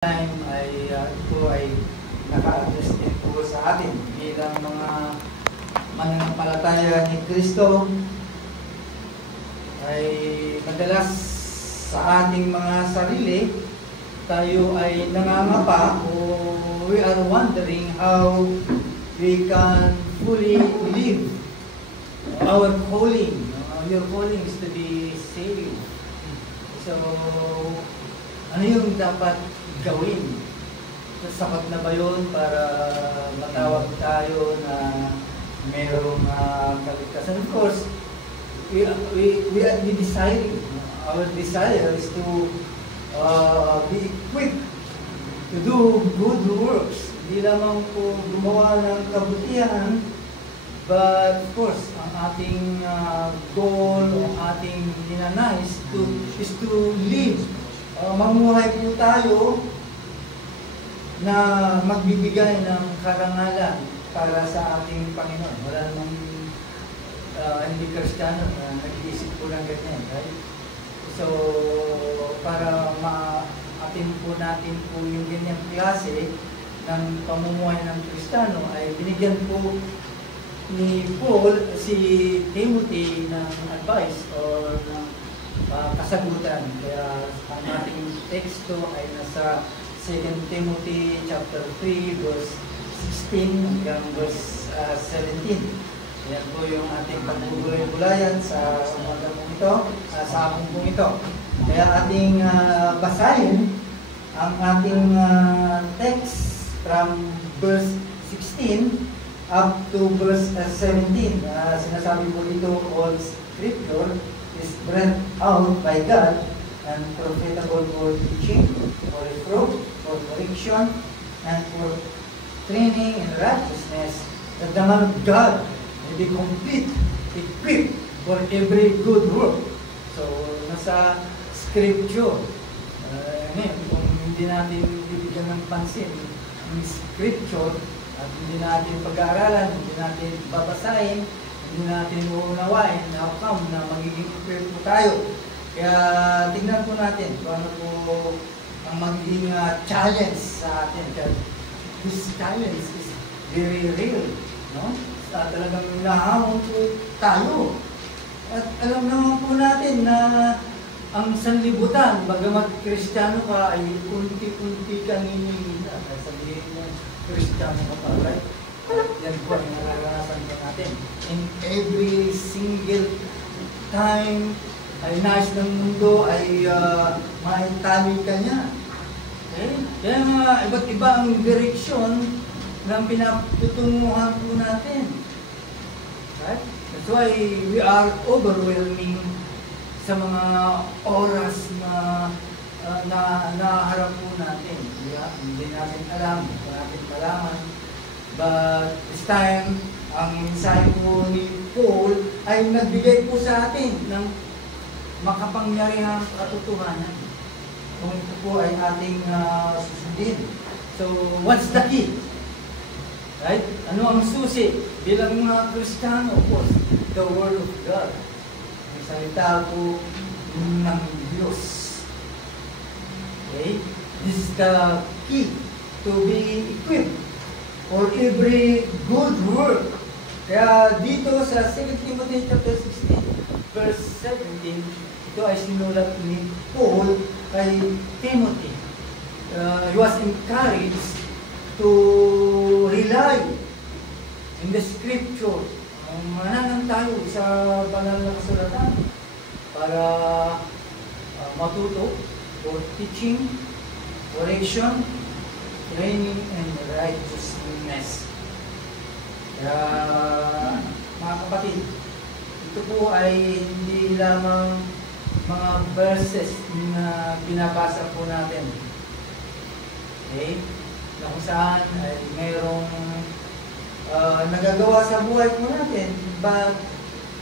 Time ay ito ay naka-address din po sa atin bilang mga mananampalataya ni Kristo ay madalas sa ating mga sarili tayo ay nangangapa o we are wondering how we can fully live our calling. Your calling is to be saved. So, ano yung dapat gawin? Sapat na ba yun para matawag tayo na merong kaligtasan? Of course, we desire, our desire is to be equipped to do good works. Hindi lamang po gumawa ng kabutihan, but of course, ang ating goal, ang ating ninanais is to live. Mamuhay po tayo na magbibigay ng karangalan para sa ating Panginoon. Wala namang hindi Kristiyano na nag-iisip po ng ganyan, right? So, para ma-atin po natin po yung ganyang klase ng pamumuhay ng Kristiyano ay binigyan po ni Paul si Timothy ng advice or ng kasagutan. Kaya ang ating teksto ay nasa 2 Timothy chapter 3 verse 16 hanggang verse 17. Yan po yung ating pagbubulay-bulayan sa umaga pong ito, sa hapon pong ito. Kaya ating basahin ang ating text from verse 16 up to verse 17. Sinasabi po dito, all scripture is breathed out by God and profitable for teaching, for reproof, for correction, and for training in righteousness, that the man of God may be complete, equipped for every good work. So, nasa scripture. Kung hindi natin bibigyan ng pansin ang scripture, at hindi natin pag-aaralan, hindi natin babasahin, hindi natin uunawain, how come na magiging equipped po tayo. Kaya tingnan po natin kung ano po ang magiging challenge sa atin. Kaya this challenge is very real, no? Talagang nahamon po tayo. At alam naman po natin na ang sanlibutan, bagamat Kristiyano ka, ay unti-unti kang hinihina. Sabihin mo, Kristiyano ka pa, right? Yan po ang naranasan po natin. In every single time ay nais ng mundo ay maitali ka niya. Okay? Kaya mga iba't iba ang direksyon ng pinatutunguhan po natin. Right? That's why we are overwhelming sa mga oras na naharap po natin. Hindi natin alam, hindi natin malaman. But this time, ang mensahe po ni Paul ay nagbigay po sa atin ng makapangyarihang katotohanan. Kung ito po ay ating susundin. So, what's the key? Right? Ano ang susi? Bilang mga Kristiyano, of course, the Word of God. Ang salita po ng Diyos. Okay? This is the key to be equipped for every good work. Kaya dito sa 2 Timothy chapter 16, verse 17, ito ay sinulat ni Paul kay Timothy. He was encouraged to rely in the scripture. Mananan tayo sa banal na kasulatan para matuto for teaching, correction, training, and righteousness. Kaya, mga kapatid, ito po ay hindi lamang mga verses na binabasa po natin. Okay? Na kung saan ay mayroong nagagawa sa buhay po natin. But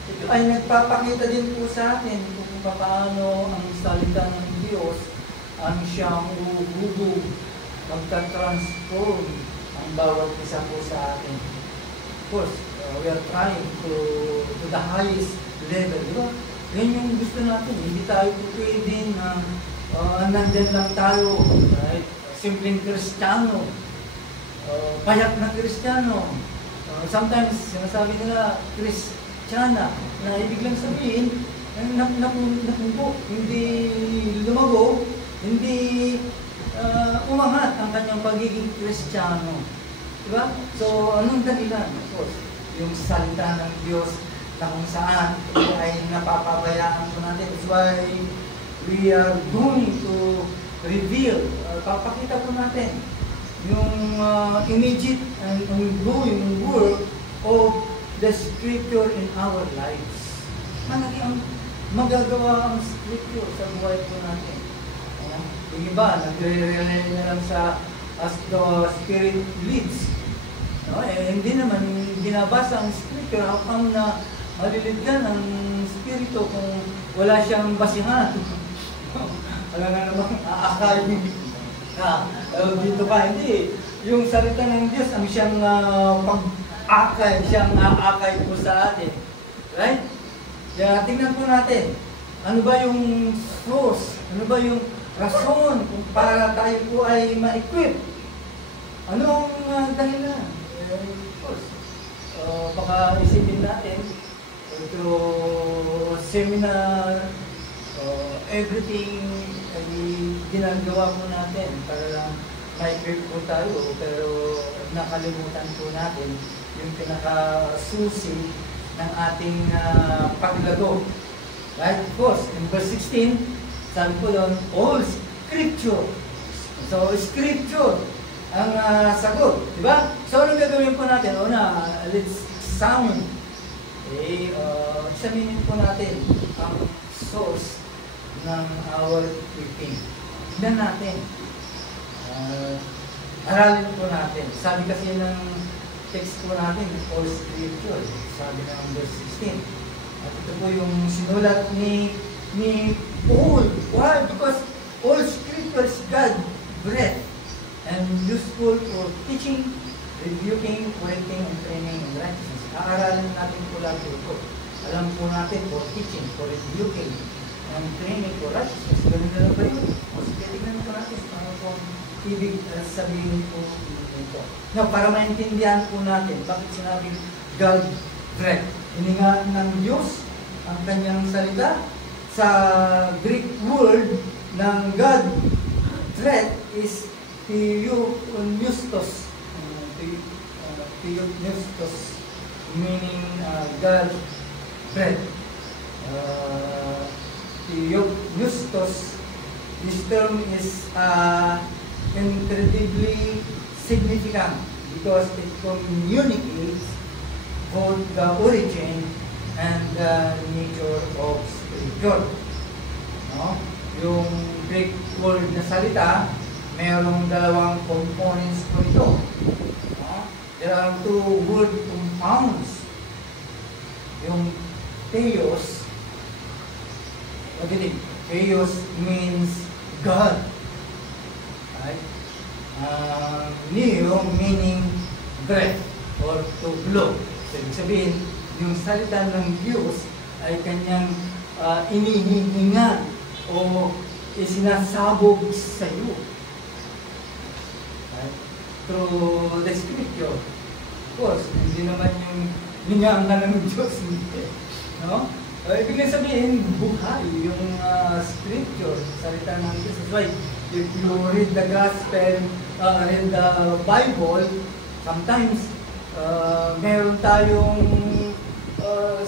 ito ay nagpapakita din po sa atin kung paano ang salita ng Diyos ang siyang uhubog, magka-transform ang bawat isa po sa atin. Of course, we are trying to the highest level, di ba? Yan yung gusto natin. Hindi tayo pwede na nandyan lang tayo, right? simpleng Kristiyano, payak na Kristiyano. Sometimes, sinasabi nila, Kristiyana, na ibig lang sabihin, napupo, hindi lumago, hindi umangat ang kanyang pagiging Kristiyano. Diba? So, anong dahilan? Of course, yung salita ng Diyos na kung saan ay napapabayaan po natin. That's why we are going to reveal, papakita po natin yung immediate and ongoing work of the Scripture in our lives. Malaki ang magagawa ang Scripture sa buhay po natin. Yung iba, nagre-rely na lang sa as the Spirit leads. Hindi naman binabasa ang Scripture. How come na maliligdan ang Spirito kung wala siyang basihan? Wala nga namang aakay dito pa. Hindi. Yung salita ng Diyos ang siyang pag-akay, siyang aakay po sa atin. Right? Kaya tingnan po natin, ano ba yung source? Ano ba yung rason kung para tayo po ay ma-equip? Anong dahilan? Of course, baka isipin natin through seminar, everything ay ginagawa po natin para lang ma-equip po tayo, pero nakalimutan po natin yung pinakasusi ng ating paglago. Right? Of course, in verse 16, sabi po doon, all Scripture. So, Scripture ang sagot. Diba? So, ano gagawin po natin? Una, let's examine. Okay, examinin po natin ang source ng our equipping. Tignan natin. Aralin po natin. Sabi kasi ng text po natin, all Scripture. Sabi ng verse 16. At ito po yung sinulat ni Paul. Why? Because all Scripture is God-breathed and useful for teaching, rebuking, correcting, and training in righteousness. Aaralin natin po lahat ito. Alam po natin for teaching, for rebuking, and training for righteousness. Ganun na lang ba yun? O sige, tignan po natin ano po ibig sabihin po ito. Now, para maintindihan po natin, bakit sinabing God-breathed? Hininga ng Diyos ang kanyang salita. Sa Greek word ng God, threat is theopneustos. Theopneustos, meaning God bread. Theopneustos, this term is incredibly significant because it communicates both the origin and the nature of Scripture. No? Yung Greek word na salita, mayroong dalawang components po ito. No? There are two word compounds. Yung theos, what do you think? Theos means God. Right? Neo meaning breath or to blow. So, ibig sabihin, yung salita ng Diyos ay kanyang inihihinga o isinasabog sa iyo. Right? Through the Scripture. Of course, hindi naman yung hingaan ka ng Diyos. No? Ibig sabihin, buhay yung Scripture, salita ng Diyos. That's why, if you read the Gospel, read the Bible, sometimes, meron tayong,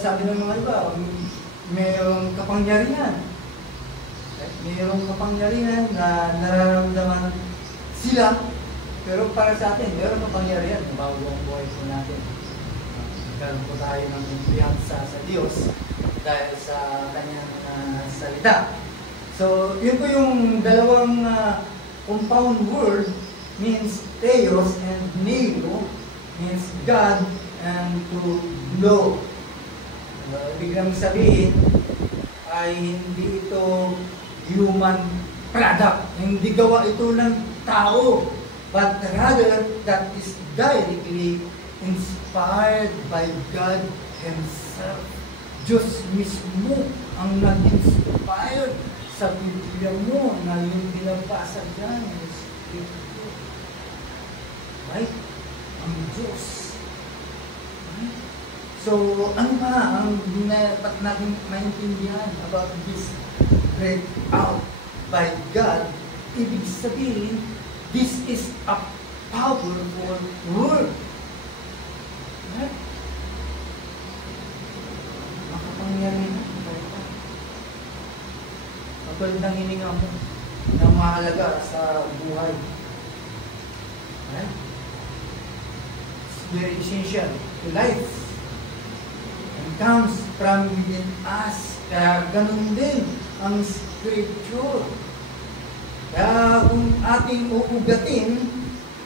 sabi ng mga iba, mayroong kapangyarihan. Mayroong kapangyarihan na nararamdaman sila, pero para sa atin, mayroong kapangyarihan na bago ang buhay po natin. Nagkaroon po tayo ng kumpiyansa sa Diyos dahil sa kanyang salita. So, yun po yung dalawang compound word means theos and neo means God and to blow. Ibig lang sabihin ay hindi ito human product. Hindi gawa ito ng tao, but rather that is directly inspired by God Himself. Diyos mismo ang nag-inspired sa Biblia mo na yung binabasa dyan. Right? Ang Diyos. Right? So, ano ba ang dapat natin maintindihan about this read out by God? Ibig sabihin, this is a powerful word. Right? Makapangyarihan. Katulad ng hininga mo na mahalaga sa buhay. Right? It's very essential to life. And comes from within us. Kaya ganun din ang Scripture. Kaya kung ating uugatin,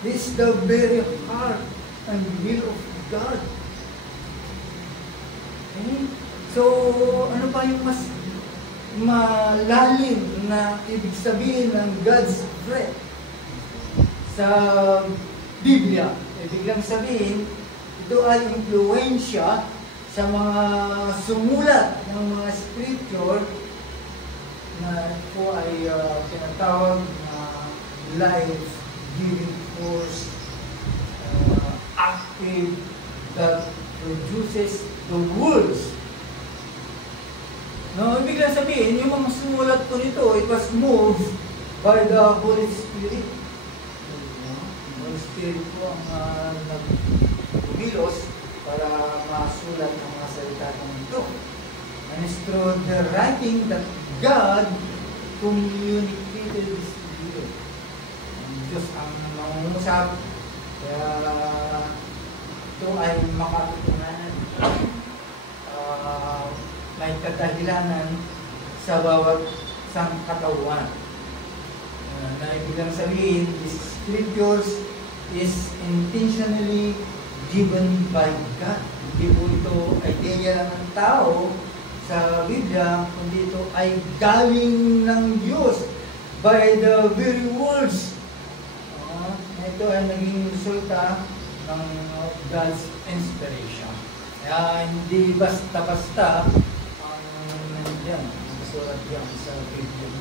this is the very heart and will of God. Okay? So, ano pa yung mas malalim na ibig sabihin ng God's breath sa Biblia? Ibig lang sabihin, ito ay impluensya sa mga sumulat ng mga scripture na ito ay tinatawag na life-giving force, active, that produces the words. No, ibig lang sabihin, yung mga sumulat ko nito, it was moved by the Holy Spirit. Holy Spirit po ang nagbumilos para masulat ang mga salita ng ito. And it's through the writing that God communicated this to you. Ang Diyos ang nangungusap, kaya ito ay makatutunanan. May kadahilanan sa bawat sangkatawan. Na ibig lang sabihin, these scriptures is intentionally given by God. Hindi po ito idea ng tao sa Biblia, kundi ito ay galing ng Diyos by the very words. Ito ay naging resulta ng God's inspiration. Kaya hindi basta-basta yan, masulat yan sa Biblia.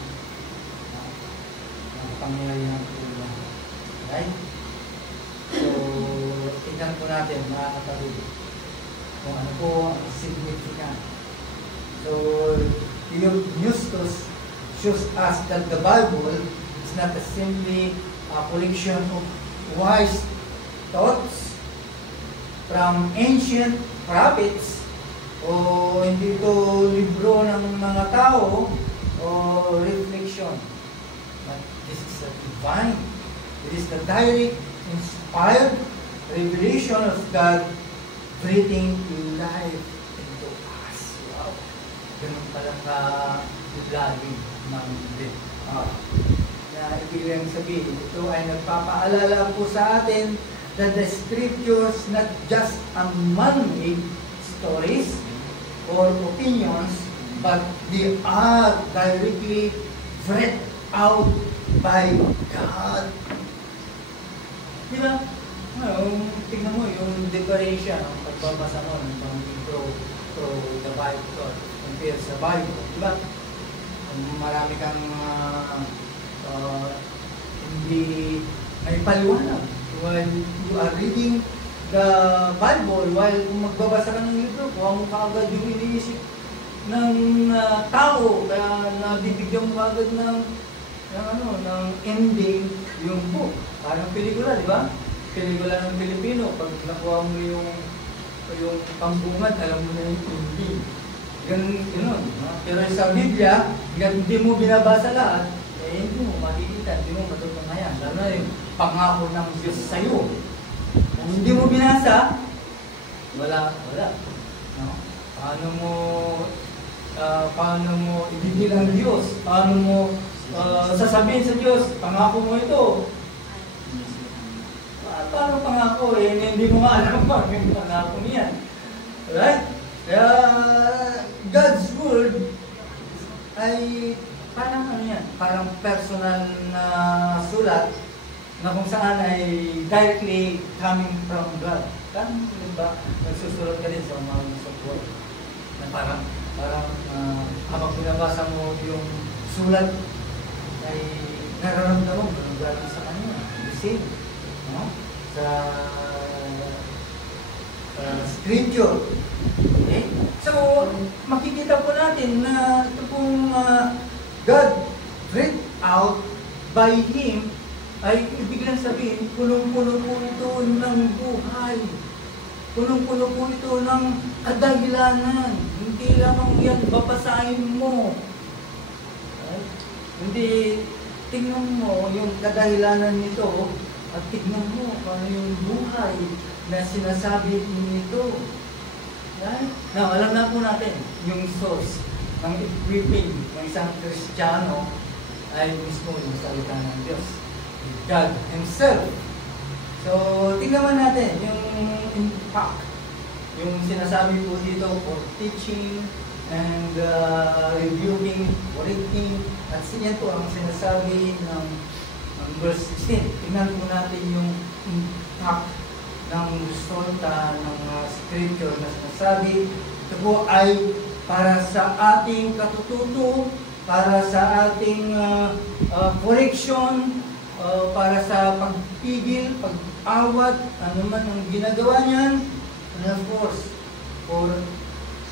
Ang pangyayari ng Biblia. Right? So, tingnan po natin, mga kapatid, kung ano po ang significant. So, Theopneustos shows us that the Bible is not simply a collection of wise thoughts from ancient prophets, o hindi ito libro ng mga tao o reflection. But this is a divine. It is the direct, inspired revelation of God breathing life into us. Wow! Ganun palang ka-lalim ng din. Na ibig lang sabihin, ito ay nagpapaalala po sa atin that the scriptures not just a man-made stories or opinions, but they are directly read out by God. Diba? Tignan mo yung declaration ng pagbabasa mo ng mga libro through the Bible, compare sa Bible. Diba? Marami kang hindi may paliwanag while you are reading the Bible, while kung magbabasa ka ng libro, kuha mo kaagad yung iniisip ng tao, kaya nabibigyan mo agad ng ending yung book. Parang pelikula, di ba? Pelikula ng Pilipino, pag nakuha mo yung pambungad, alam mo na yung ending. Ganun. Pero sa Biblia, hindi mo binabasa lahat, hindi mo makikita, hindi mo matutunayan. Lalo na yung pangako ng Diyos sa iyo. Kung hindi mo binasa, wala. No? Paano mo ibigil ang Diyos? Paano mo sasabihin sa Diyos, pangako mo ito? Paano pangako? Hindi mo nga alam pa yung pangako niyan. Right? Kaya God's Word ay parang parang personal na sulat na kung saan ay directly coming from God. Kan, diba? Nagsusulat ka din sa mga support. Na parang habang binabasa mo yung sulat ay nararamdaman mo galing sa kanya. The same. No? sa scripture. Okay? So, makikita po natin na ito pong God breathed out by Him ay ibig lang sabihin, punong-puno po ito ng buhay. Punong-puno po ito ng kadahilanan. Hindi lamang yan babasahin mo. Right? Hindi, tingnan mo yung kadahilanan nito at tingnan mo kung yung buhay na sinasabi nito. Right? Now, alam na po natin yung source ng equipping ng isang Kristiyano ay mismo yung salita ng Diyos. God Himself. So, tingnan natin yung impact, yung sinasabi po dito for teaching and reviewing, correcting, at yan po ang sinasabi ng verse 16. Tingnan po natin yung impact ng resulta ng scripture na sinasabi. Ito po ay para sa ating katututo, para sa ating correction, para sa pagpigil, pag-awat, ano man ang ginagawa niyan, and of course, for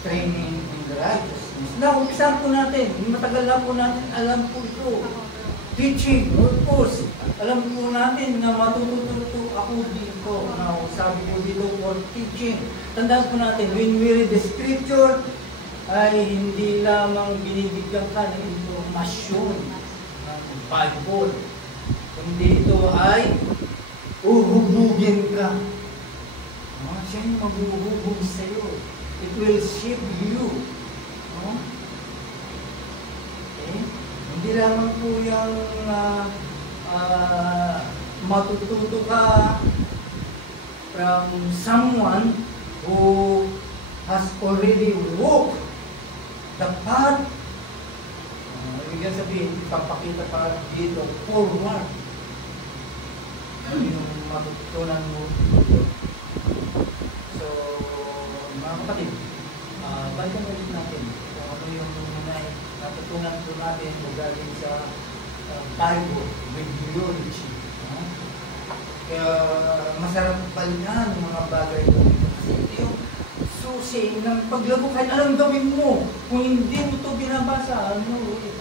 training in the righteousness. Now, umpisa po natin, matagal na po natin alam po ito. Teaching, of course, alam po natin na matututo ako dito. Now, sabi po dito for teaching. Tandaan po natin, when we read the scripture, ay hindi lamang binibigyan ka ng informasyon ng Bible. Kundi ito ay uhubugin ka. Siya yung maghuhubog sa'yo. It will shape you. Okay? Hindi lamang po yung matututo ka from someone who has already walked the path. Ibig sabihin, papakita pa dito, forward. Ano yung matutunan mo? So, mga kapatid, balikan ulit natin kung ano yung natutunan po natin galing sa Bible, bibliology. Kaya masarap balikan ng mga bagay ito. Kasi ito yung susi ng paglago. Kahit alam gawin mo, kung hindi mo ito binabasa, hindi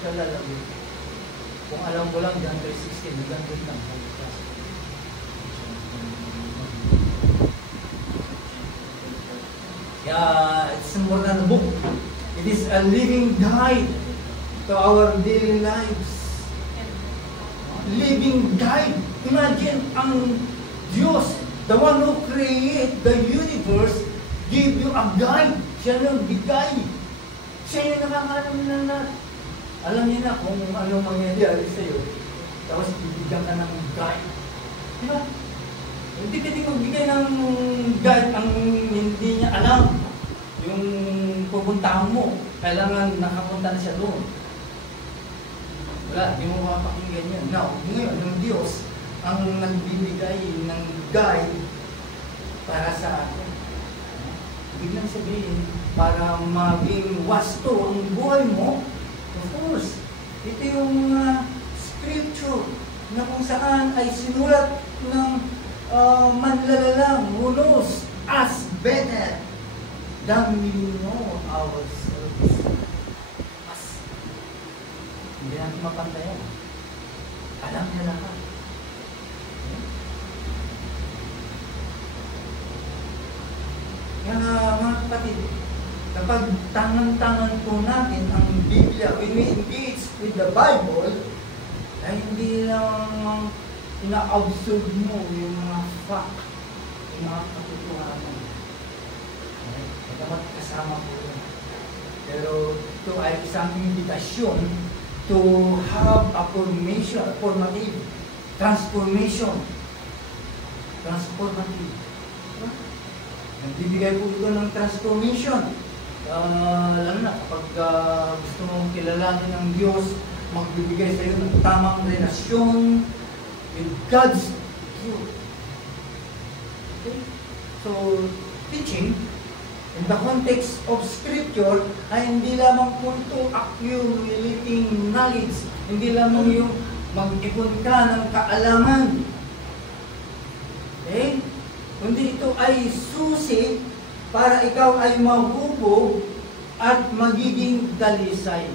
ka lalagay. Kung alam mo lang, John 3:16, nagandun lang. Yeah, it's more than a book. It is a living guide to our daily lives. Living guide. Imagine ang Diyos, the one who created the universe, give you a guide. Siya yung bigay. Siya yung nakakalam na lahat. Alam niya na kung ano mangyayari sa'yo. Tapos bibigyan ka ng guide. Diba? Hindi pwede magbigay ng guide ang hindi niya alam. Yung pupuntahan mo, kailangan nakapunta na siya doon. Wala, hindi mo makapakinggan yan. Now, ngayon, yung Diyos ang nagbibigay ng guide para sa atin. Biglang sabihin, para maging wasto ang buhay mo, of course, ito yung scripture na kung saan ay sinulat ng manlalalang who knows us better than we know ourselves. Mas, hindi natin mapantayan. Alam niya lahat. Kaya mga kapatid, kapag tangan-tangan po natin ang Biblia, when we engage with the Bible, ay hindi lang ina-absorb mo yung mga fact, yung mga katotohanan. Dapat kasama po yun. Pero ito ay isang invitasyon to have a formation, formative, transformation. Transformative. Nagbibigay po ito ng transformation. Lalo na kapag gusto mong kilalanin ng Diyos, magbibigay sa iyo ng tamang relasyon with God's truth. Okay? So, teaching in the context of Scripture ay hindi lamang po ito accumulating knowledge, hindi lamang yung mag-ipon ka ng kaalaman. Okay? Kundi ito ay susi para ikaw ay mahubog at magiging dalisay.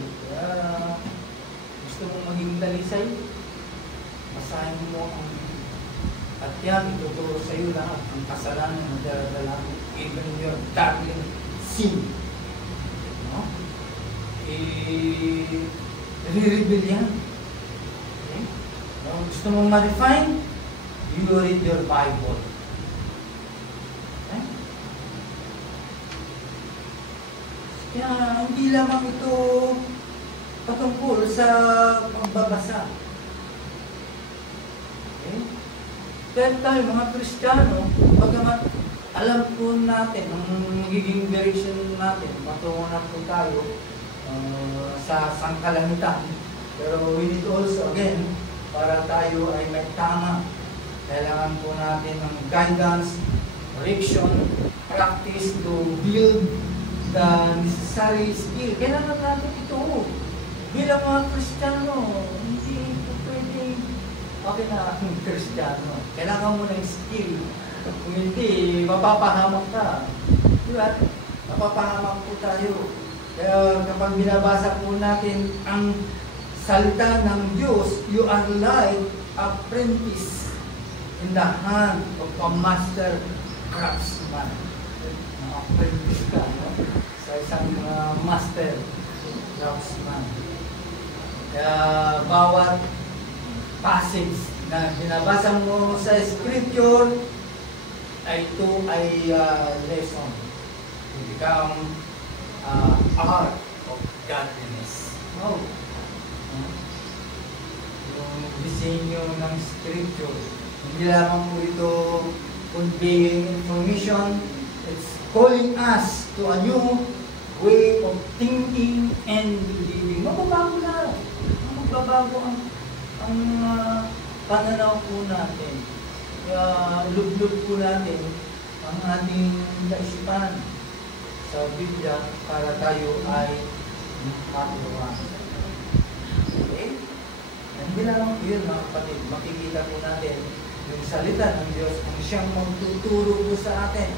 Gusto mong maging dalisay? Basahin mo ang at yan, ituturo sa iyo lahat ang kasalanan na daladala mo, even your darling sin. No? I-reveal yan. Okay? No? Gusto mong ma-refine? You read your Bible. Okay? Kaya hindi lamang ito patungkol sa pagbabasa. Okay? Pero tayo mga Kristiyano, bagamat alam po natin ang magiging direction natin, matungo na po tayo sa sangkalangitan. Pero we need also, again, para tayo ay may tama, kailangan po natin ng guidance, correction, practice to build the necessary skill. Kailangan natin ito. Bilang mga Kristiyano, hindi ito pwedeng okay na akong Kristiyano. Kailangan mo ng skill. Kung hindi, mapapahamak ka. Diba? Mapapahamak po tayo. Kaya kapag binabasa po natin ang salita ng Diyos, you are like apprentice in the hand of a master craftsman. Apprentice ka, no? Sa isang master craftsman. Kaya bawat passage na binabasa mo sa scripture ay ito ay lesson. To become art of godliness. No. Yung disenyo ng scripture. Hindi lamang po ito conveying information. It's calling us to a new way of thinking and living. Magbabago na. Magbabago ang pananaw po natin. Lublob po natin ang ating kaisipan sa Biblia para tayo ay matuwa. Okay? Hindi lang yun mga kapatid. Makikita po natin yung salita ng Diyos ang siyang magtuturo po sa atin.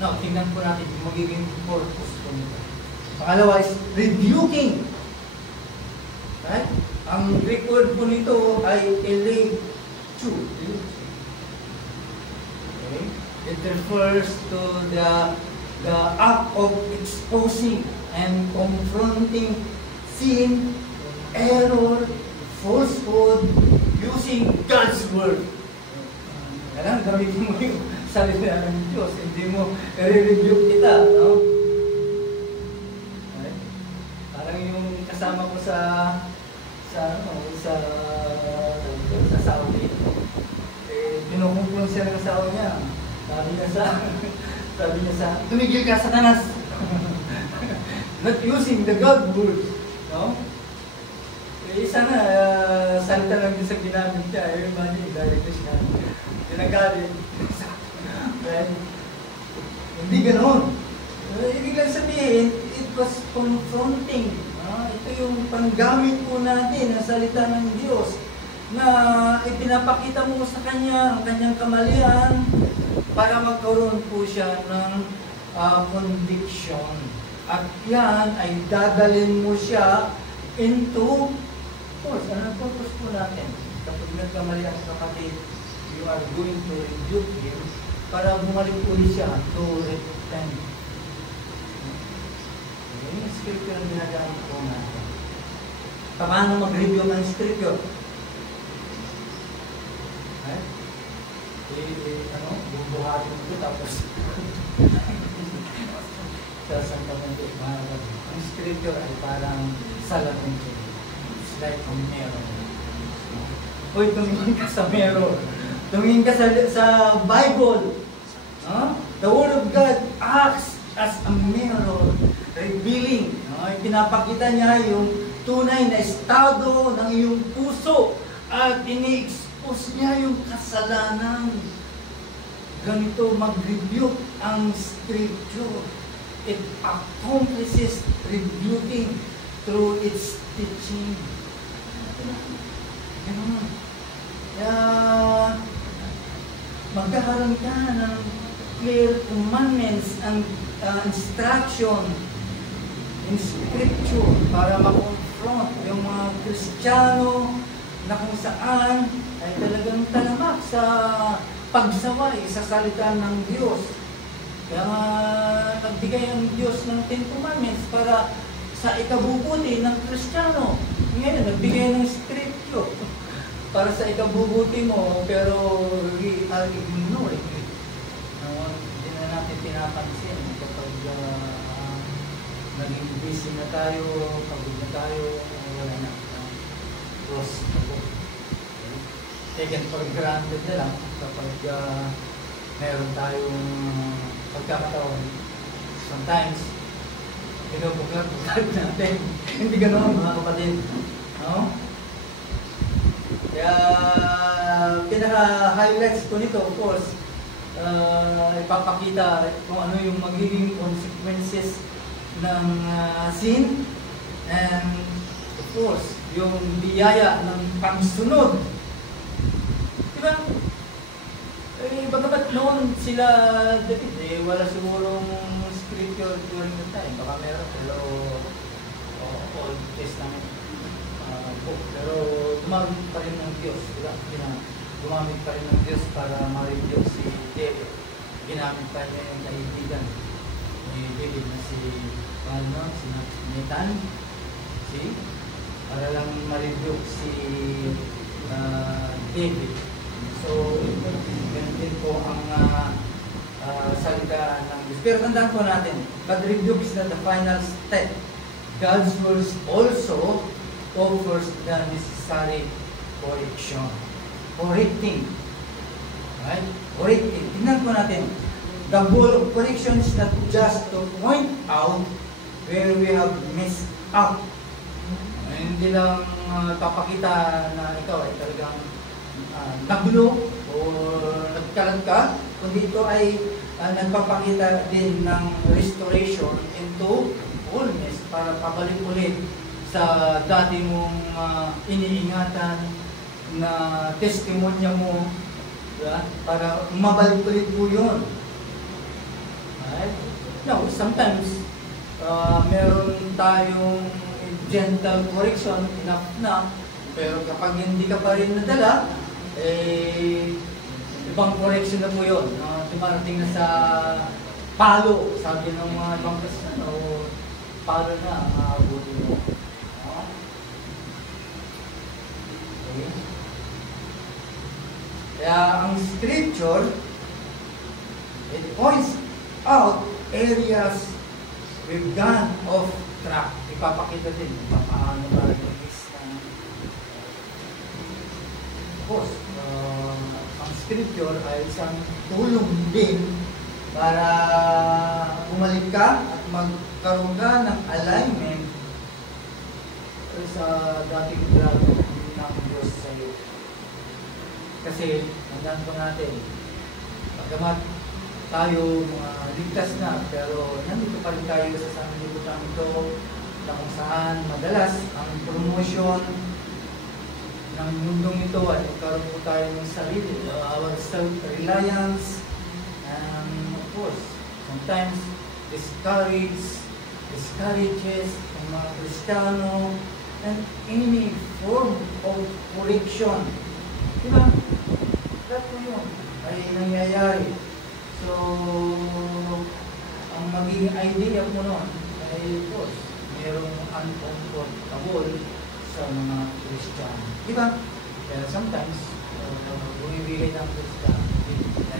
No, tingnan po natin yung magiging purpose po nito. Pangalawa is rebuking. Right? Ang Greek word po nito ay elechu. Okay? It refers to the act of exposing and confronting sin, error, falsehood, using God's word. Kailangan gamitin mo yung salita ng Diyos. Hindi mo i-rebuke kita. No? Okay? Parang yung kasama ko sa Saudi. Pinukumpong siya ng asawa niya. Sabi niya sa, tumigil ka, Satanas! Not using the God word. No? Isa na, salita lang din sa ginamit niya. Yung mga niya, direct siya. Pinagalit. Right? Hindi ganoon. Ibig lang sabihin, it was confronting. Ito yung panggamit po natin ng salita ng Diyos na ipinapakita mo sa Kanya ang Kanyang kamalian para magkaroon po siya ng conviction. At yan ay dadalhin mo siya into purpose. Ano ang purpose po natin? Kapag nagkamali ang kapatid, you are going to rebuke him para bumalik ulit siya to repent. Yung scripture ang ginagamit po natin. Paano mag-review ng scripture? Bubuhatin ko tapos sasantapan ko. Ang scripture ay parang salamin ko. It's like a mirror. Uy, tumingin ka sa mirror. Tumingin ka sa Bible. The Word of God acts as a mirror, revealing. Pinapakita niya yung tunay na estado ng iyong puso at ini-expose niya yung kasalanan. Ganito mag-rebuke ang Scripture. It accomplishes rebuking through its teaching. Ganun. Kaya, magkakaroon ka ng clear commandments and instruction in Scripture para ma-confront yung mga Kristiyano na kung saan ay talagang talamak sa pagsaway sa salita ng Diyos. Kaya nagbigay ang Diyos ng 10 Commandments para sa ikabubuti ng Kristiyano. Ngayon, nagbigay ng Scripture para sa ikabubuti mo, pero we are ignoring it. Hindi na natin pinapansin kapag naging busy na tayo, pagod na tayo, wala na. Cross na po. Taken for granted na lang kapag meron tayong pagkakataon. Sometimes, binubuklat natin. Hindi ganoon mga kapatid. No? Kaya, pinaka-highlights ko nito, of course, ipapakita kung ano yung magiging consequences ng sin, and of course, yung biyaya ng pangsunod. Diba? Bagamat noon sila David, wala sigurong scripture during the time. Baka meron, pero Old Testament book. Pero gumamit pa rin ng Diyos. Diba? Gumamit pa rin ng Diyos para ma-review si David. Ginamit pa niya yung kaibigan ni David na si Nathan. Para lang ma-review si David. So, ganun din po ang salita ng Diyos. Pero tandaan po natin, but rebuke is not the final step. God's word also offers the necessary correction. Correcting. Right? Correcting. Tingnan po natin. The goal of correction is not just to point out where we have messed up. Hindi lang papakita na ikaw ay talagang nagulo o nagkalat ka, kundi ito ay nagpapakita din ng restoration into wholeness para pabalik ulit sa dati mong iniingatan na testimonya mo, diba? Para mabalik ulit po yun. Right? Now, sometimes meron tayong gentle correction, enough na, pero kapag hindi ka pa rin nadala, ibang correction na po yun. Dumarating na sa palo, sabi ng mga ibang Kristiyano, palo na ang aabuti mo. Okay. Kaya ang scripture, it points out areas we've gone off track. Ipapakita din kung paano ba yung isang. Of course, ang scripture ay isang tulong din para bumalik ka at magkaroon ka ng alignment sa dating grado ng Diyos sa iyo. Kasi, tandaan po natin, pagkamat tayo mga ligtas na, pero nandito pa rin tayo sa sanlibutan ito na kung saan madalas ang promotion ng mundong ito ay magkaroon po tayo ng sarili, our self-reliance, and of course, sometimes discourages ang mga Kristiyano, and any form of correction. Diba? Lahat po yun ay nangyayari. So, ang magiging idea po nun ay, of course, mayroong uncomfortable sa mga Kristiyano. Diba? Kaya sometimes, bumibigay ng Kristiyano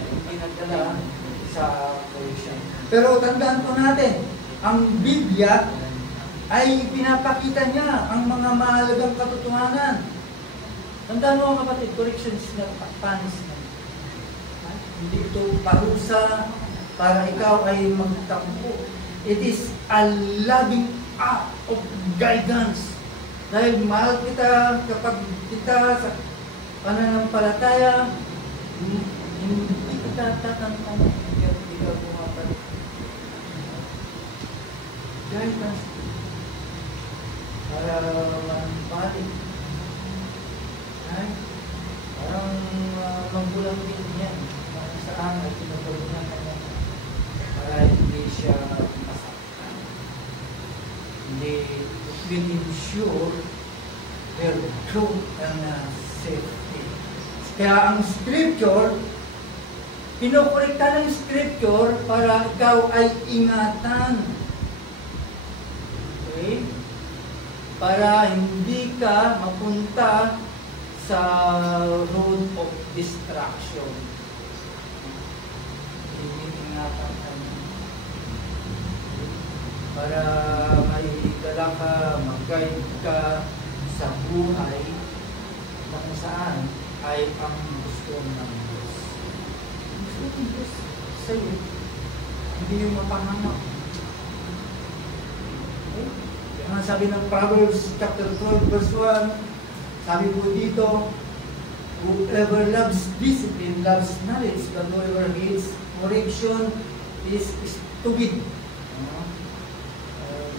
hindi nagdala sa correction. Pero tandaan po natin, ang Biblia ay pinapakita niya ang mga mahalagang katotohanan. Tandaan mo mga kapatid, correction is not punishment. Hindi ito parusa para ikaw ay magtampo. It is a loving act of guidance. Dahil mahal kita kapag kita sa pananampalataya, hindi kita tatantang hindi ka bumabalik. Guidance para balik. Ay, parang magulang din yan. Kung saan ay tinutulog niya kanya para hindi siya masaktan. Hindi, it will ensure their growth and safety. Kaya ang scripture, pinokorekta ng scripture para ikaw ay ingatan. Okay? Para hindi ka mapunta sa road of distraction. Ingatan ka niya. Para may dala ka, mag-guide ka sa buhay na kung saan ay ang gusto ng Diyos. Gusto ng Diyos sa'yo, hindi yung mapahamak. Okay? Kaya sabi ng Proverbs chapter 12 verse 1, sabi po dito, whoever loves discipline loves knowledge, but whoever hates correction is stupid.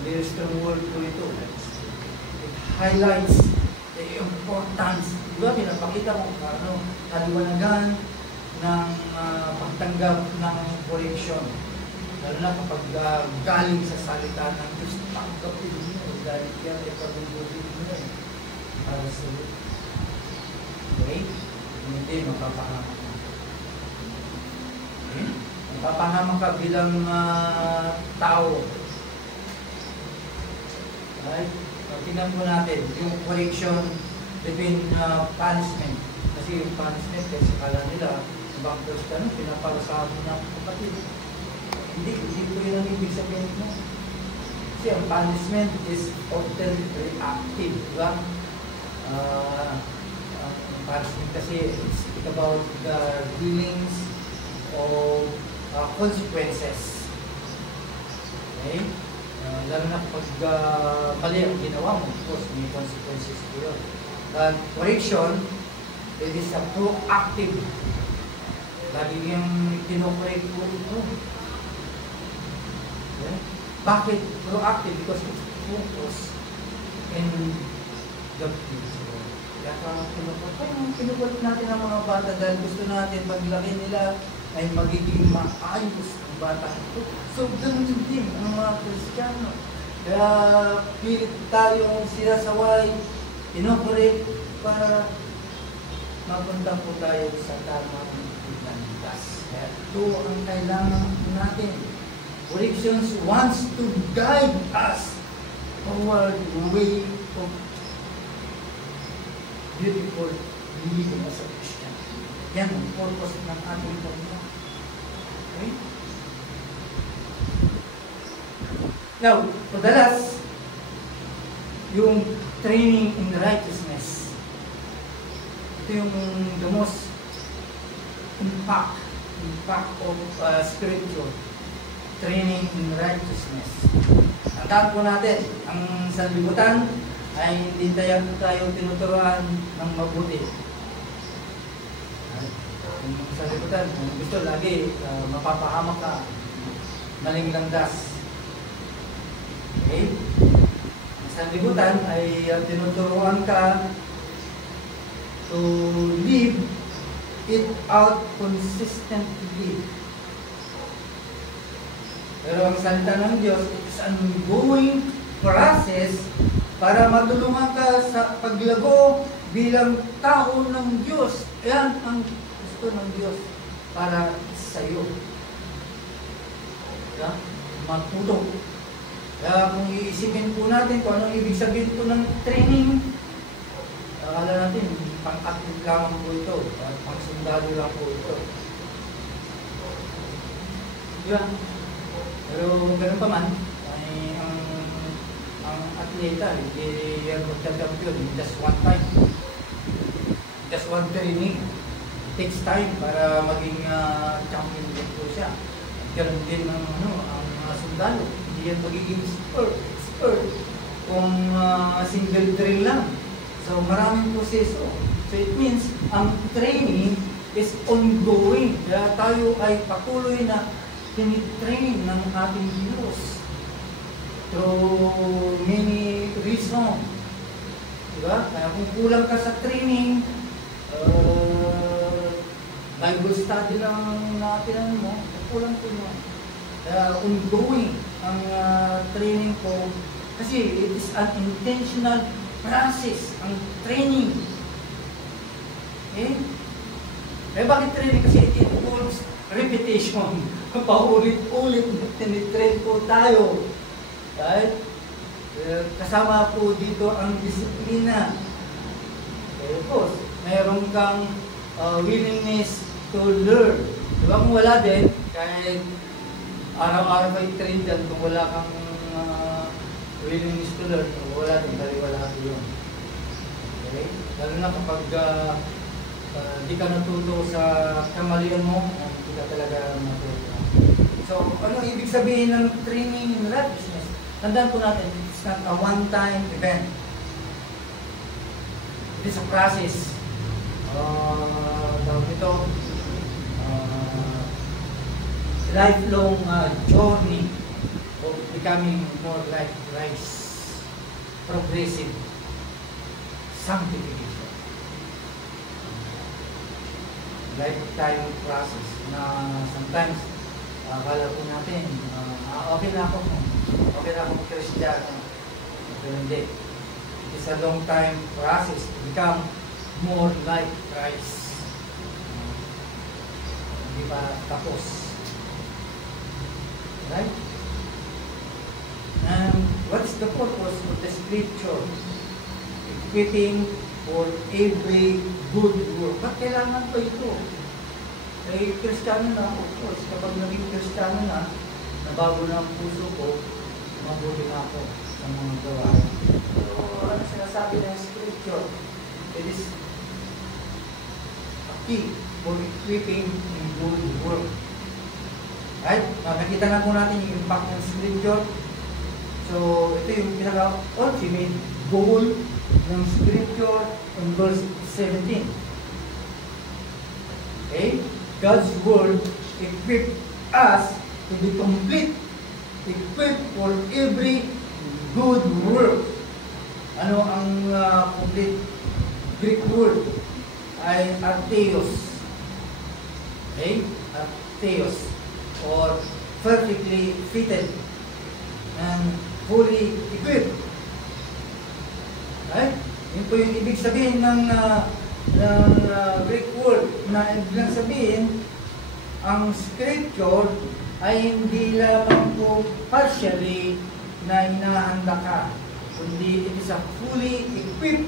Very strong word po ito. It highlights the importance. Diba, pinapakita mo kaliwanagan ng pagtanggap ng correction. Lalo na kapag galing sa salita ng Diyos, tanggapin mo dahil yan ay pag-ubutin mo para sa iyo. Okay? Hindi mapapahamak ka. Okay? Mapapahamak ka bilang tao. Right? So, tingnan po natin yung correction between punishment. Kasi yung punishment, kasi kala nila, ibang Kristiyano, pinaparusahan mo na kapatid. Hindi po yun ang ibig sabihin mo. Kasi ang punishment is often reactive. Diba? Ang punishment kasi it's about the dealings of consequences. Okay? Lalo na kapag mali ang ginawa mo, of course, may consequences po yun. But correction, it is a proactive. Lagi yung kinokorek po ito. Okay? Bakit proactive? Because it's focus in the future. Kaya kinukulit natin ang mga bata dahil gusto natin paglaki nila ay magiging maayos ang bata. So, ganun din ang mga Kristiyano. Kaya pilit tayong sinasaway, inoperate para mapunta po tayo sa tamang landas. Kaya ito ang kailangan natin. Corrections wants to guide us toward the way of beautiful living as a Christian. Yan ang purpose ng ating pagkakas. Okay? Now, padalas, yung training in righteousness, ito yung the most impact of scripture, training in righteousness. Tandaan po natin, ang sanlibutan ay hindi tayo tinuturuan ng mabuti. Ang sanlibutan, kung gusto lagi, mapapahamak ka, maling landas. Okay? Ang sanlibutan ay tinuturuan ka to live it out consistently. Pero ang salita ng Diyos, it's an ongoing process para matulungan ka sa paglago bilang tao ng Diyos. Yan ang gusto ng Diyos para sa iyo. Yeah? Matuto. Kaya kung iisipin po natin kung anong ibig sabihin po ng training, akala natin, pang-active lamang po ito, pang-sundalo lang po ito. Yeah. Pero ganun pa man, ay ang atleta, hindi yan magka-champion just one time. Just one training. It takes time para maging champion din po siya. Ganun din ang sundalo. Hindi yan magiging expert kung single drill lang. So maraming proseso. So it means ang training is ongoing. Kaya tayo ay patuloy na tinitrain ng ating Diyos through many reasons. Diba? Kaya kung kulang ka sa training, Bible study lang natin mo, kulang po yun. Ongoing ang training ko kasi it is an intentional process ang training. Bakit training? Kasi it involves repetition. Paulit-ulit tinitrain po tayo. Right? Kasama po dito ang disiplina. Of course, mayroon kang willingness to learn. Diba kung wala din, kahit araw-araw pa i-train dyan, kung wala kang willingness to learn, wala din, dahil wala ka yun. Okay? Lalo na kapag di ka natuto sa kamalian mo, hindi ka talaga matuto. So, ano ibig sabihin ng training in life business? Tandaan po natin, it's not a one-time event. It is a process. Ito, lifelong journey of becoming more like Christ. Progressive sanctification. Lifetime process na sometimes akala po natin, okay na ako Kristiyano. Pero hindi. It is a long time process to become more like Christ. Hindi pa tapos. Right? And what is the purpose of the scripture? Equipping for every good work. Ba't kailangan pa ito? Kristiyano na, of course, kapag naging Kristiyano na, nabago na ang puso ko, mabuti na ako sa mga gawain. So, ano sinasabi ng scripture? It is a key for equipping in good work. Right? Nakita na po natin yung impact ng scripture. So, ito yung pinaka-ultimate goal ng scripture in verse 17. Okay? God's word equip us to be complete, equipped for every good work. Ano ang complete Greek word? Ay arteos. Okay? Arteos. Or perfectly fitted and fully equipped. Right? Yun po yung ibig sabihin ng Greek word na ibig sabihin ang scripture ay hindi lamang po partially na hinahanda ka, kundi it is a fully equipped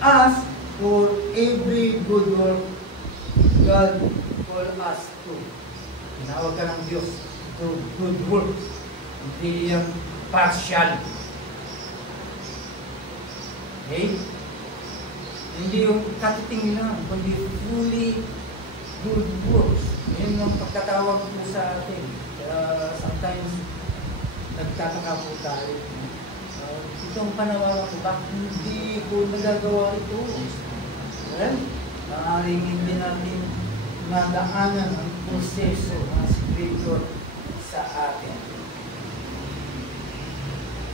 us for every good work God call us to. Tinawag ka ng Diyos to good work, hindi yung partial. Okay? Hindi yung katiting lang, kundi fully good works. Yun yung pagkatawag po sa atin. Sometimes, nagtataka po tayo. Itong panawagan ko, bakit hindi ko nagagawa ito? Well, maaaring hindi natin madaanan ang proseso ng scripture sa atin.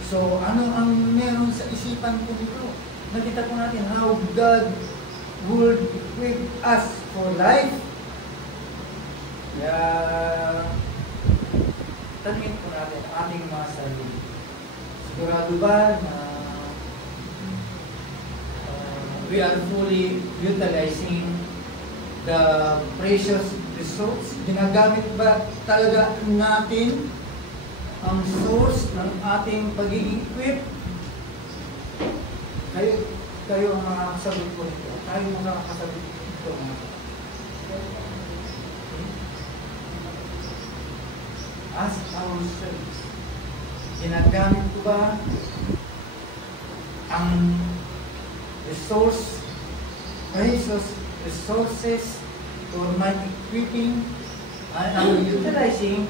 So, ano ang meron sa isipan ko nito? Nakita po natin how God would equip us for life. Tanungin po natin ang ating mga sarili. Sigurado ba na we are fully utilizing the precious resource? Ginagamit ba talaga natin ang source ng ating pagiging equip? Kayo ang makakasagot po ito. Tayo ang makakasagot ito. Ask ourselves, ginagamit ko ba ang precious resources for my equipping? Are we utilizing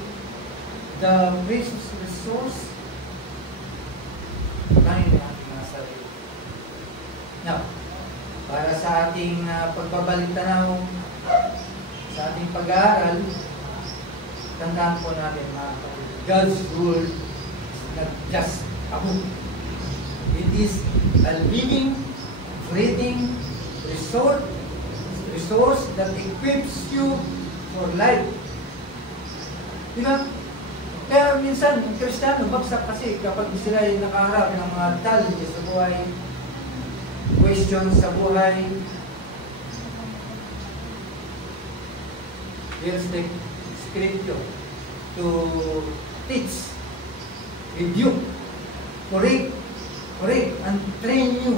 the precious resource? Tayo na ating mga sarili. Now, para sa ating pagbabalik tanaw, sa ating pag-aaral, tandaan po natin God's word is not just a book. It is a living, breathing resource source that equips you for life. Di ba? Kaya minsan, ang Kristiyano, bagsak kasi kapag sila ay nakaharap ng mga challenges sa buhay, questions sa buhay, here's the scripture to teach, rebuke, correct, and train you.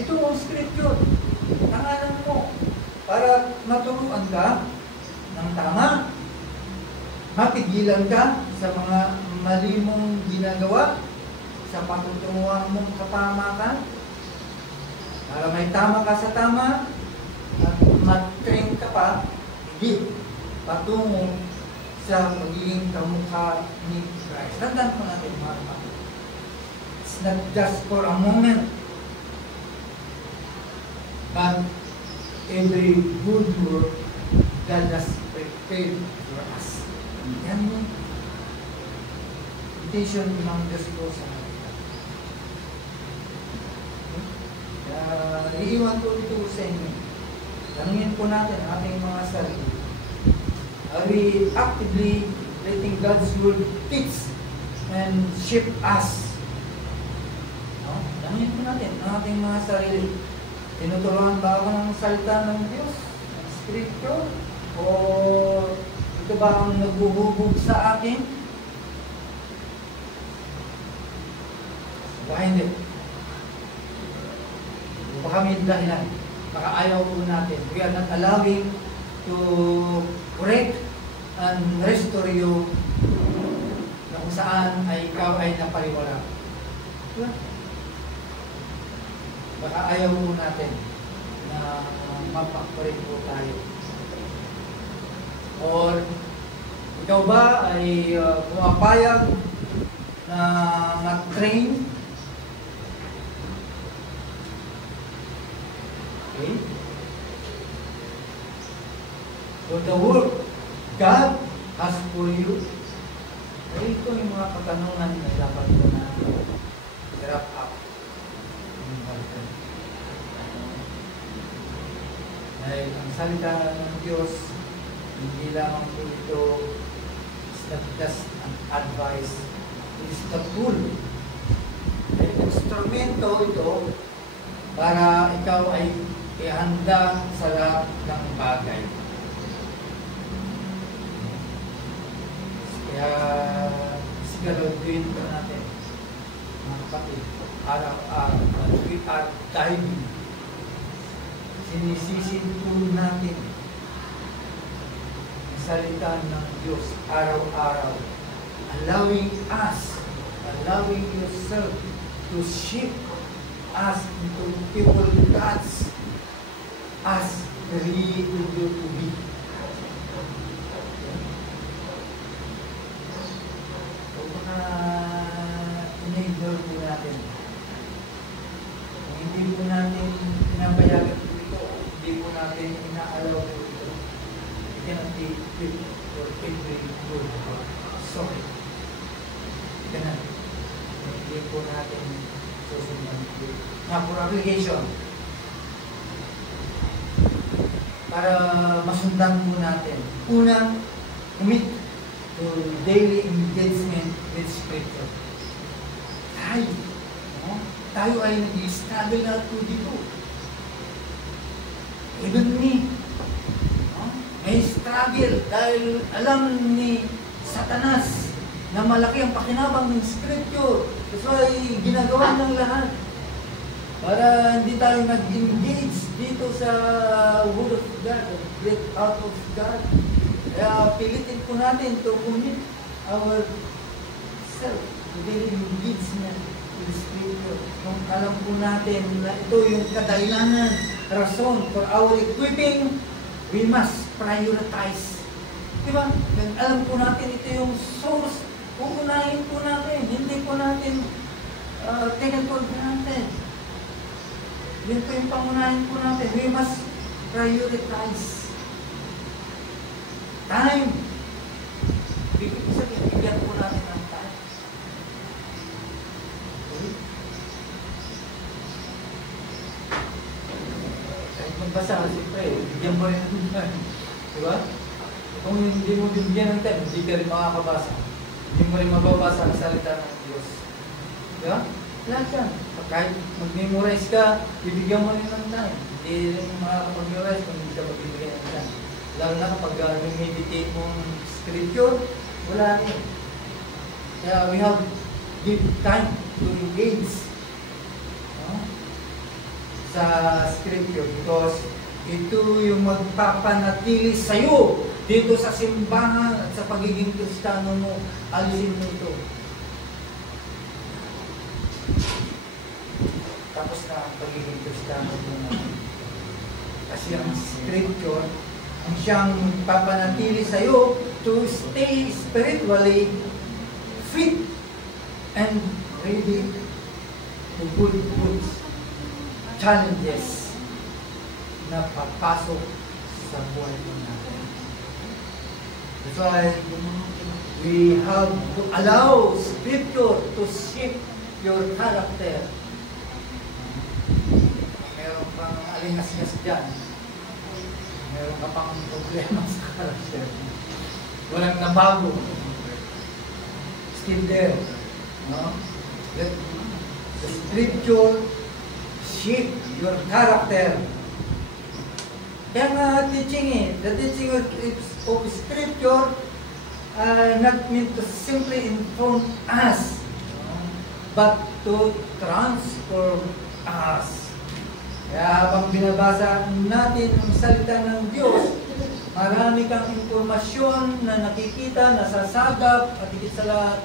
Ito ang scripture. Tanganan mo para maturuan ka ng tama, mapigilan ka sa mga mali mong ginagawa, sa patutunguhan mong kapamakan, para may tama ka sa tama, at mat-train ka pa, higit patungo sa magiging kamukha ni Christ. Tandaan po natin, mga kapatid. It's not just for a moment, but every good work God has prepared for us. Yan mo. Invitation ng Diyos ko sa natin. Kaya, iiwan ko ito sa inyo. Tanungin po natin ang ating mga sarili. Are we actively letting God's word teach and shape us? No? Tanungin po natin ang ating mga sarili. Tinuturuan ba ako ng salita ng Diyos? Ng Scripture? O ito ba ang nagbuhubog sa akin? Baka hindi. Baka may dahilan. Baka ayaw po natin. We are not allowing to correct and restore you na kung saan ay ikaw ay napaliwala. Diba? Baka ayaw po natin na mapakorek po tayo. Or ikaw ba ay pumapayag na mag-train? Okay? For the work God has for you. Ay, ito yung mga katanungan na dapat ko na wrap up. Dahil ang salita ng Diyos, hindi lamang po ito is not just an advice, it is the tool. Ay, instrumento ito para ikaw ay ihanda sa lahat ng bagay. Kaya siguraduhin po natin, mga kapatid, araw-araw, we are diving. Sinisisid po natin ang salita ng Diyos araw-araw, allowing yourself to shape us into people God's as created you to be. So baka in-ignore po natin. Kung hindi po natin pinapayagan po ito, hindi po natin inaalaw po ito, we cannot be fit for every good work. Sorry. Ganun. Hindi po natin susunod. Now, for application, para masundan po natin. Una, commit to daily engagement with Scripture. Tayo ay nag-struggle na po dito. Even me, may struggle dahil alam ni Satanas na malaki ang pakinabang ng Scripture. So ay ginagawa ng lahat para hindi tayo nag-engage dito sa Word of God, break out of God. Kaya pilitin po natin to commit ourselves to daily engagement with Scripture. Kung alam po natin na ito yung kadahilanan, rason for our equipping, we must prioritize. Diba? Alam po natin ito yung source. Uunahin po natin. Hindi po natin taken for granted. Yun po yung pangunahin po natin. We must prioritize. Time. Ibig sabihin, bigyan po natin ng time. Okay? Kahit magbasa, siyempre, bigyan mo rin ng time. Diba? Kung hindi mo bibigyan ng time, hindi ka rin makakabasa. Hindi mo rin mababasa ang salita ng Diyos. Diba? Lahat yan. Kahit mag-memorize ka, bibigyan mo rin ng time. Hindi rin makakapag-memorize kung hindi ka magbibigyan ng time. Lalo na kapag meditate mong scripture, wala rin. Kaya we have give time to engage sa scripture because ito yung magpapanatili sa'yo dito sa simbahan at sa pagiging Kristiyano mo. Alisin mo ito. Tapos na ang pagiging Kristiyano mo naman. Kasi ang scripture ang siyang papanatili sa'yo to stay spiritually fit and ready to good challenges na papasok sa buhay mo natin. That's why we have to allow Scripture to shape your character. Meron pang alingas-ngas dyan. Meron ka pang problema sa character. Walang nabago. Still there. No? Let the Scripture shape your character. Kaya nga teaching the teaching of Scripture not meant to simply inform us, but to transform us. Kaya habang binabasa natin ang salita ng Diyos, marami kang impormasyon na nakikita, nasasagap, at higit sa lahat,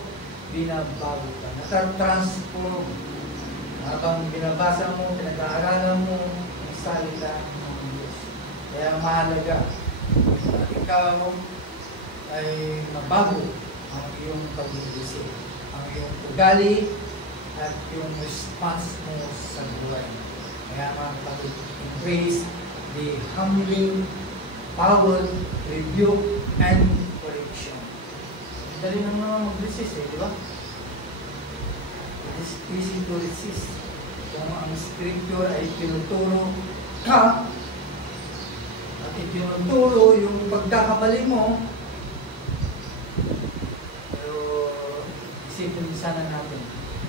binabago ka, natatransform. Habang binabasa mo, pinag-aaralan mo ang salita ng Diyos. Kaya mahalaga at ikaw ay mabago ang iyong pag-iisip, ang iyong ugali at yung response mo sa buhay. Kaya pag-embrace the humbling power, rebuke, and correction. Dali nang mag-resist di ba? It is easy to resist. Kung ang scripture ay tinuturo ka, at itinuturo yung pagkakamali mo, pero isipin sana natin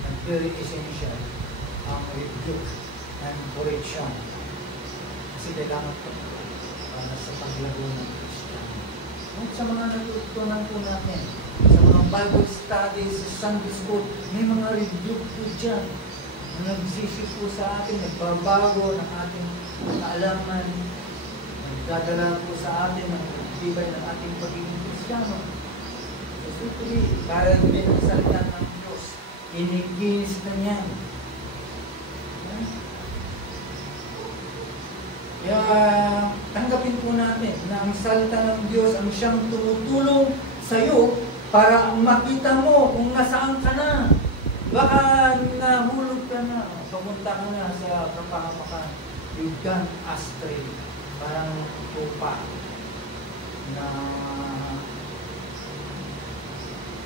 na very essential ang rebuke and correction. Kasi kailangan ito para sa paglago ng Kristiyan. Sa mga natutunan po natin, sa mga Bible studies, sa Sunday school, may mga rebuke po dyan na nagsisip po sa atin, nagbabago ng ating kaalaman, nagdadala po sa atin ng tibay ng ating pagiging Kristiyano. So, simply, para din ang salita ng Diyos, iniginis na niya. Kaya tanggapin po natin na ang salita ng Diyos ang siyang tumutulong sa iyo para makita mo kung nasaan ka na. Baka nahulog ka na, pamunta ka na sa kapahamakan. You've gone astray. Parang tupa na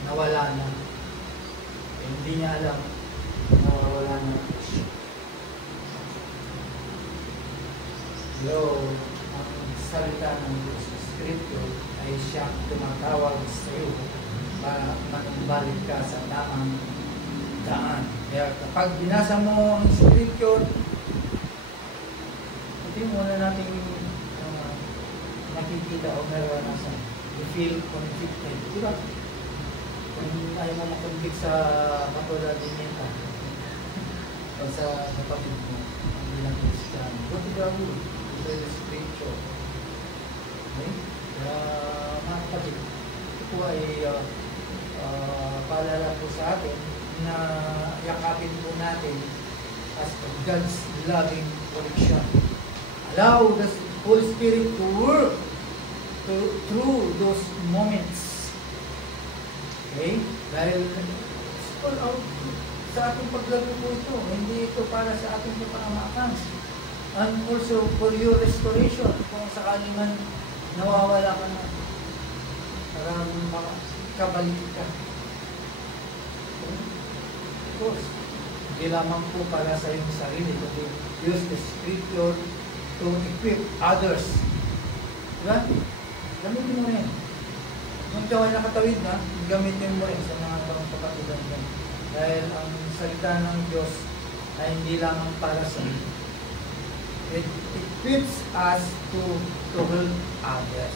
nawala na. Hindi niya alam na nawala na. Pero ang salita ng Diyos, Scripture, ay siyang tumatawag sa iyo para manumbalik ka sa tamang daan. Kaya kapag binasa mo ang Scripture, ito muna natin nakikita o naranasan. You feel convicted. Diba? Kung ayaw mo makonvict sa katulad din nito o sa kapatid mo, ang bilang Christian, go to the rule. Ito yung Scripture. Okay? Kaya mga kapatid, ito po ay paalala po sa atin na yakapin po natin as God's loving correction. Allow the Holy Spirit to work through those moments. Okay? Dahil all out sa ating paglago po ito. Hindi ito para sa ating kapahamakan. And also for your restoration. Kung sakali man nawawala ka na, para makabalik ka. Of course, hindi lamang po para sa iyong sarili, kundi use the Scripture to equip others Diba? Gamitin mo rin. Kung ikaw ay nakatawid na, gamitin mo rin sa mga ibang kapatulan mo. Dahil ang salita ng Diyos ay hindi lang para sa it equips us to help others.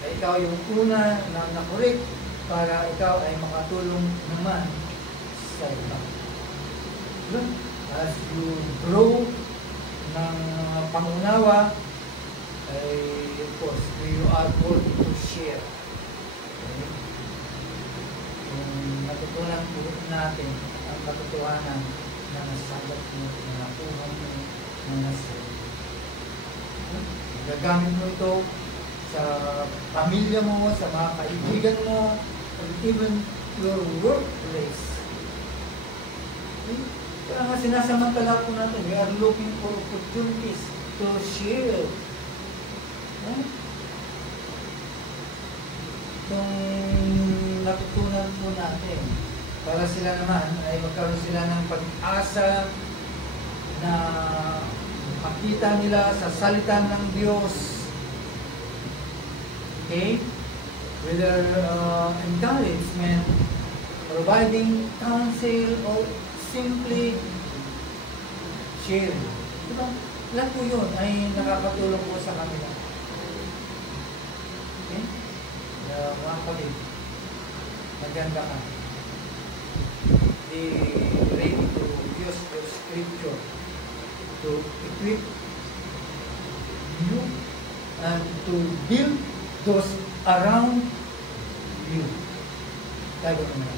Kaya ikaw yung una na nakurik para ikaw ay makatulong naman sa iba. As you grow ng pangunawa, ay of course, you are called to share. Okay? Kung natutunan po natin ang katotohanan na nasagot mo, na nakuha mo, na nasagot. Gagamit mo ito sa pamilya mo, sa mga kaibigan mo, or even your workplace. Kaya nga sinasamantala po natin, we are looking for opportunities to share. Itong natutunan po natin, para sila naman ay magkaroon sila ng pag-asa na makita nila sa salita ng Diyos. Okay? Whether encouragement, providing counsel, or simply sharing. Diba? Lahat po yun ay nakakatulong po sa kanila. Okay? Mga kapatid, maganda ka. Be ready to use the scripture to equip you and to build those around you. Tayo naman.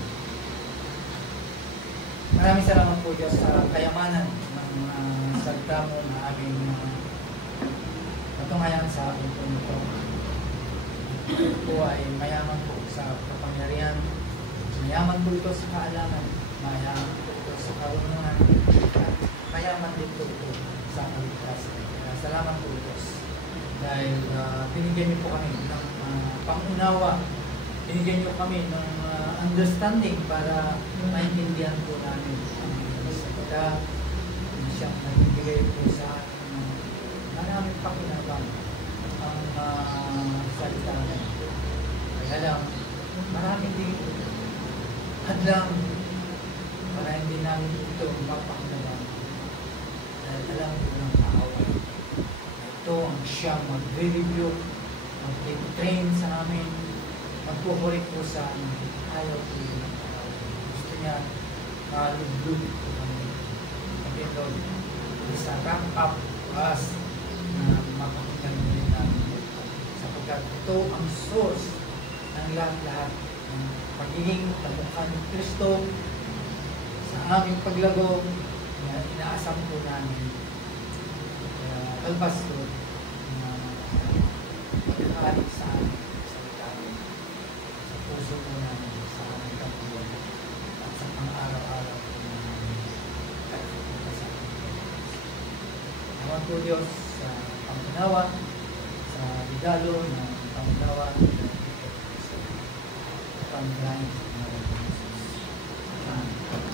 Maraming salamat po Diyos sa kayamanan ng salita mo na aming patungayan sa ating po nito. Ito po ay mayaman po sa kapangyarihan, mayaman po ito sa kaalaman, mayaman po ito sa karunungan, mayaman din po ito sa kaligtasan. Salamat po Diyos dahil binigyan niyo po kami ng pangunawa, binigyan niyo kami ng understanding para maintindihan po namin ang salita na siyang nagbibigay po sa akin maraming pakinabang ang salita na ito. Kaya lang, maraming din hadlang para hindi namin ito mapakinabang. Dahil alam ko ng kaaway na ito ang siyang mag-review, mag-train sa amin, magpukurik po sa amin. Ayaw po yun. Gusto niya malublog po kami. Kasi Lord, isa wrap up us na mapakinggan mo rin namin. Sapagkat ito ang source ng lahat-lahat ng pagiging kamukha ni Kristo sa aming paglago na inaasam po namin. Kaya kalbas ko na pagkakalit sa amin. Puso po namin sa aming kapulan at sa pang-araw-araw po namin at sa aming Pilipinas. Naman po Diyos sa pangunawa, sa bigalo ng pangunawa sa panglain ng Jesus. Amen.